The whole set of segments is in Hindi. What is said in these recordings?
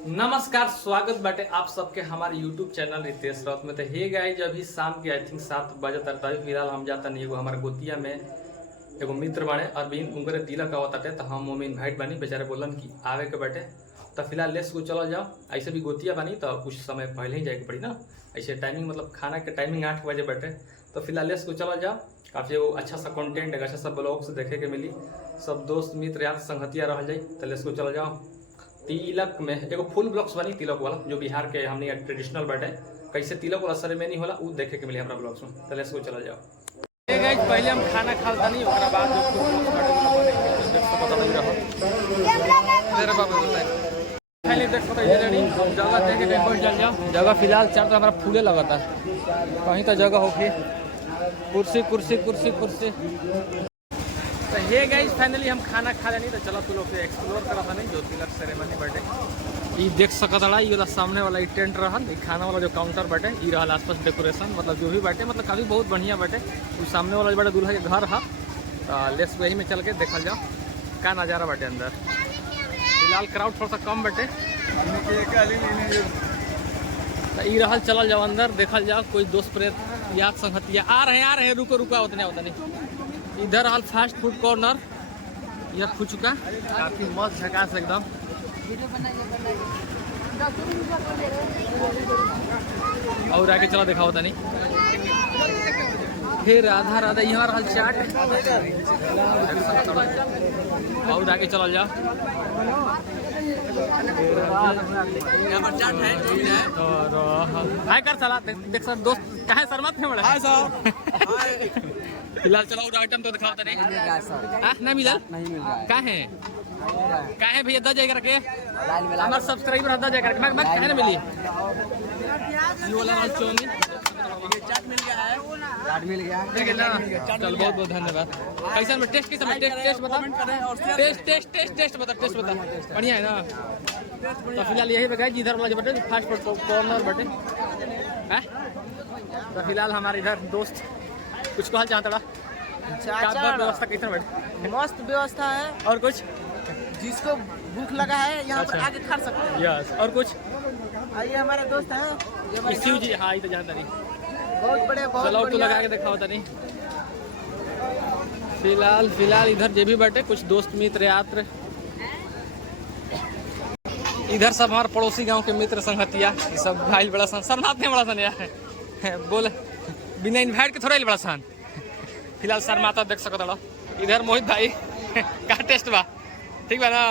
नमस्कार, स्वागत बाटे आप सबके हमारे YouTube चैनल रितेश राउत में। तो हे गाइस, अभी शाम के आई थिंक 7 बजे तक फिलहाल हम जाता नहीं एगो हमारे गोतिया में एगो मित्र बाने अरविंद, उनके तिलक आवत बाटे। तो हम मम्मी इन्वाइट बानी, बेचारे बोलन कि आवे के बाटे। तो फिलहाल लेस को चलो जाओ। ऐसे भी गोतिया बानी तो कुछ समय पहले ही जाए पड़ी ना। ऐसे टाइमिंग मतलब खाना के टाइमिंग 8 बजे बाटे। तो फिलहाल लेस को चलो जाओ। काफ़ी वो अच्छा सा कंटेंट अच्छा सा ब्लॉग्स देखे के मिली, सब दोस्त मित्र यार संगतिया रह जाए। तो लेस को चलो जाओ। तिलक में एगो फुल ब्लॉग्स बनी तिलक वाला, जो बिहार के हमने ट्रेडिशनल बाटे, कैसे तिलक वाला सेरेमनी होला वो देखे के मिली हमारा ब्लॉग्स में। तो लेट्स गो चला जाओ। गाइस, पहले हम खाना खाता नहीं, ओकरा बाद जो फुल ब्लॉग्स बाटे वो बने देख सकत नहीं रहो। तेरे बाबू बताए पहले देख सकत ये रेडी जगह देखे के बैठ चल जाओ। जगह फिलहाल चार तो हमारा फूले लगाता है, कहीं तो जगह होगी। कुर्सी कुर्सी कुर्सी कुर्सी। तो हे गाइस, फाइनली हम खाना खा लेनी। तो चलो तू लोग से एक्सप्लोर करा था नहीं जो तिलक सेरेमनी बाटे। ये देख सकत रहा, ये सामने वाला टेंट रहल, खाना वाला जो काउंटर बाटे, ये रहल आसपास डेकोरेशन मतलब जो भी बाटे, मतलब काफ़ी बहुत बढ़िया बाटे। वो सामने वाला बड़ा दूल्हा के घर है। तो लेट्स वही में चल के देखल जाओ क्या नज़ारा बाटे अंदर। फिलहाल क्राउड थोड़ा सा कम बाटे। तो ये रहल, चलल जाओ अंदर, देखल जाओ कोई दोस्त प्रेत याद संगतिया आ रहे हैं। रुको रुको, उतने उतने इधर हाल फास्ट फूड कॉर्नर यह खुल चुका, काफी मस्त झकास एकदम। और आगे चला देखा होता नहीं। फिर राधा राधा यहाँ रहल चाट। और आगे चल जाओ। हाय कर चला देख सर दोस्त कहे शर्मत है बड़ा। Hi sir. फिलहाल चलो और आइटम तो दिखाओ नहीं। नहीं मिला, नहीं मिल रहा है। काहे भैया दो जाएगा रखे हमारे सब्सक्राइबर दो जाएगा रखे मैं काहे ना मिली। ये वाला रोल चाउमीन चाट मिल गया है, चाट मिल गया है ना। चल बहुत बहुत धन्यवाद। कैसा में टेस्ट कैसा में टेस्ट बता, टेस्ट टेस्ट टेस्ट टेस्ट बता, टेस्ट बता बढ़िया है ना। तो फिलहाल यही बताइए जिधर वाला जो बटे फास्ट फूड कॉर्नर बटे है। तो फिलहाल हमारे इधर दोस्त कुछ कहल चाहता व्यवस्था कैसे बैठे? मस्त व्यवस्था है। और कुछ जिसको भूख लगा है यहाँ पर आके खा सकते हैं। यस। और कुछ ये हमारे दोस्त हैं शिव जी। हाँ ये तो जानता नहीं, बहुत बड़े बहुत चलो तो लगा के देखा होता नहीं। फिलहाल इधर जे भी बैठे कुछ दोस्त मित्र यात्र, इधर सब हमारे पड़ोसी गांव के मित्र संगतिया सब भाई बड़ा सन सब नाथ बड़ा सन यार बोले बिना इन्वाइट के थोड़ा ही बड़ा सन। फिलहाल सर माता देख सकता। इधर मोहित भाई का टेस्ट बा ठीक बा ना।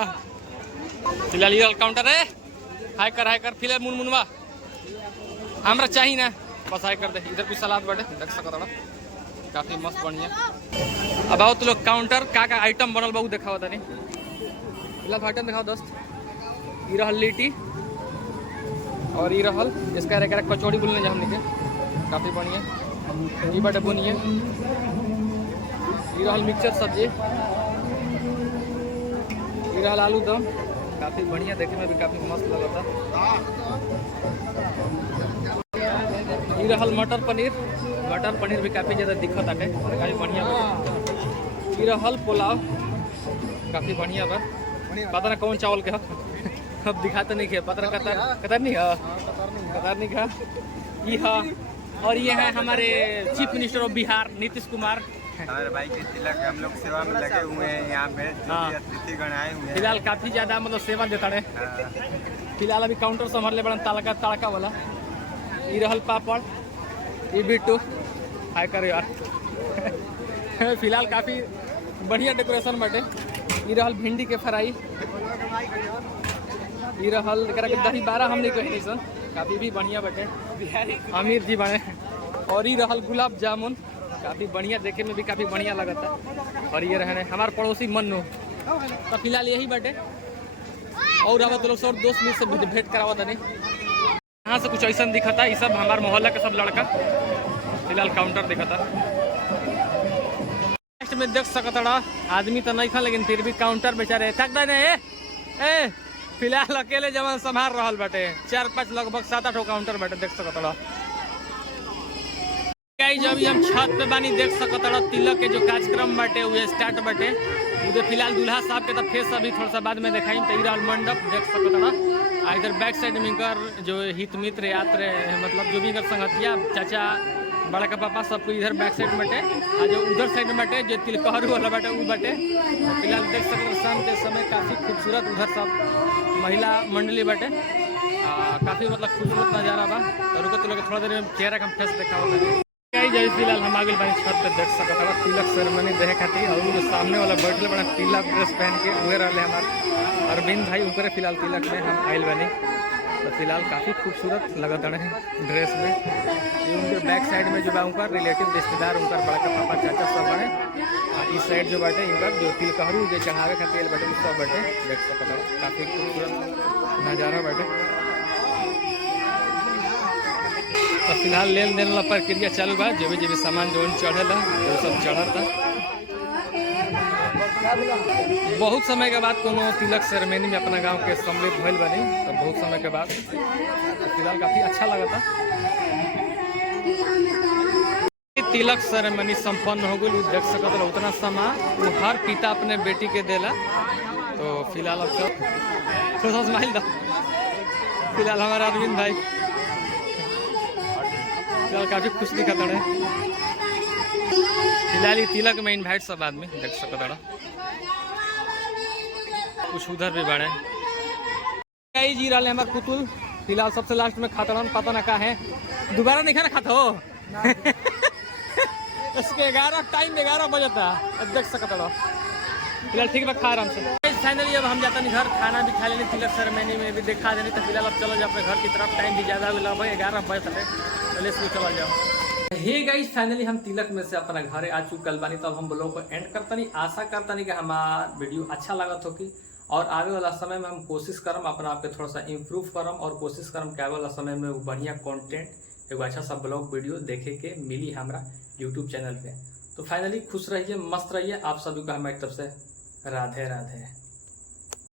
फिलहाल ये काउंटर है, हाय कर फिलहाल मुनमुनवा हमरा चाहिए ना, बस हाय कर दे। इधर कुछ सलाद बाटे देख सकता, काफी मस्त बढ़िया। अब आओ तो लोग काउंटर का आइटम बनल बहुत देखा होता नहीं। फिलहाल आइटम दिखाओ दोस्त। ये रहल लिट्टी और ये रहल जिसका कचौड़ी बोलने जा हमने के, काफी बढ़िया। ये बाटे बुनिया, ये रहल मिक्सचर सब्जी, ये रहल आलू दम, काफी बढ़िया देखे में भी काफी मस्त लगता। ये रहल मटर पनीर भी काफी ज्यादा दिखत आटे, काफी बढ़िया। ये रहल पुलाव, काफी बढ़िया बा। पता ना कौन चावल के अब दिखाते नहीं है, पता कतर नहीं खा। ये है और ये है हमारे chief minister of Bihar Nitish Kumar. हमारे भाई के तिलक हम लोग सेवा में लगे हुए हैं यहाँ पे, जो भी अतिथिगण आए हुए हैं। फिलहाल काफी ज्यादा मतलब सेवा देता है। फिलहाल अभी काउंटर संभाल ले बड़ा तड़का वाला। ये रहल पापड़, ये बिट्टू हाय कर यार। फिलहाल काफी बढ़िया डेकोरेशन बाटे। ये रहल भिंडी के फ्राई, ये रहल दही 12 हमने कही नहीं सर, काफी भी बढ़िया बाटे। अमीर जी बने। और ये रहल गुलाब जामुन, काफी बढ़िया देखे में भी काफी बढ़िया लगता। और ये रहने हमारे पड़ोसी मन्नू। तो फिलहाल यही बाटे। और अब तो लोग सब दोस्त मिल से भेंट करावा था नहीं। यहाँ से कुछ ऐसा दिखता, ये सब हमारे मोहल्ला के सब लड़का फिलहाल काउंटर दिखता। नेक्स्ट में देख सकता आदमी तो नहीं था, लेकिन फिर भी काउंटर बेचारे थक गए। फिलहाल अकेले जवान संभाल रहा बाटे। 4-5 लगभग 7-8 काउंटर बाटे देख सकता। जब हम छत पे बानी देख सकता तिलक के जो कार्यक्रम बाटे वो स्टार्ट बाटे। उधर फिलहाल दूल्हा साहब के तो फेस अभी थोड़ा सा बाद में दिखाई तो इधर मंडप देख सकते ना। इधर बैक साइड में इनकर जो हित मित्र यात्र मतलब जो भी इनकर संगतिया चाचा बड़ा का पापा सबको इधर बैक साइड में बटे और जो उधर साइड में बटे जो तिलकहरू वाला बटे वो बटे। फिलहाल देख सकते शाम के समय काफ़ी खूबसूरत उधर सब महिला मंडली बटे काफ़ी मतलब खूबसूरत नज़ारा बा। तो रुको तो लोग थोड़ा देर में चेहरा का फेस देखा होगा। जैसे फिलहाल हम आगे बाई छत पे देख सकते हैं तिलक सेरेमनी देखे खातिर और जो सामने वाला बैठल बड़ा तिलक ड्रेस पहन के हुए रहे हमारे अरविंद भाई उनके फिलहाल तिलक में हम आयल बनी। तो फिलहाल काफ़ी खूबसूरत लगत रहे ड्रेस में। ये उनके बैक साइड में जो बा उनका रिलेटिव रिश्तेदार उनका बड़ा पापा चाचा सब बने और इस साइड जो बाटे इनका जो तिलकहरू जो चढ़ावे खातिर बाटे उस सब बाटे देख सकते हैं काफ़ी खूबसूरत नज़ारा बाटे। तो फिलहाल लेन देन वाला प्रक्रिया चालू बा जो भी सामान जो चढ़ल है वो सब चढ़ता। बहुत समय के बाद कोनो तिलक सेरेमनी में अपना गांव के सम्मिलित भइल बनी तो बहुत समय के बाद फिलहाल काफ़ी अच्छा लगा था। तिलक सेरेमनी संपन्न हो गई देख सकते उतना समय वो हर पिता अपने बेटी के देला। तो फिलहाल अब थोड़ा सा स्माइल था। फिलहाल हमारा अरविंद भाई काफी खुश दिखता है। फिलहाल तिलक में इनवाइट सब आदमी देख सकते कुछ उधर भी बढ़े जी रहा है हमारे पुतुल। फिलहाल सबसे लास्ट में खाता पता ना का है दोबारा नहीं खाना खाता हो इसके 11 बजता अब देख सकते हो। फिलहाल ठीक है खा आराम से। फाइनली अब हम जाता नहीं घर खाना भी खा लेंगे तिलक सेरेमनी में भी देखा देनी। तो फिलहाल अब चलो जाओ अपने घर की तरफ टाइम भी ज़्यादा हुआ भाई 11 बजे तक चले इसलिए चला जाओ। हे गाइस फाइनली हम तिलक में से अपना घरे आ चुकल बानी। तो अब हम ब्लॉग को एंड करता नहीं आशा करता नहीं कि हमारा वीडियो अच्छा लगत हो कि और आगे वाला समय में हम कोशिश करम अपना आप के थोड़ा सा इम्प्रूव करम और कोशिश करम कि आगे वाला समय में वो बढ़िया कंटेंट एगो अच्छा सा ब्लॉग वीडियो देखे के मिली हमारा यूट्यूब चैनल पे। तो फाइनली खुश रहिए मस्त रहिए आप सभी को हमारी तरफ से राधे राधे।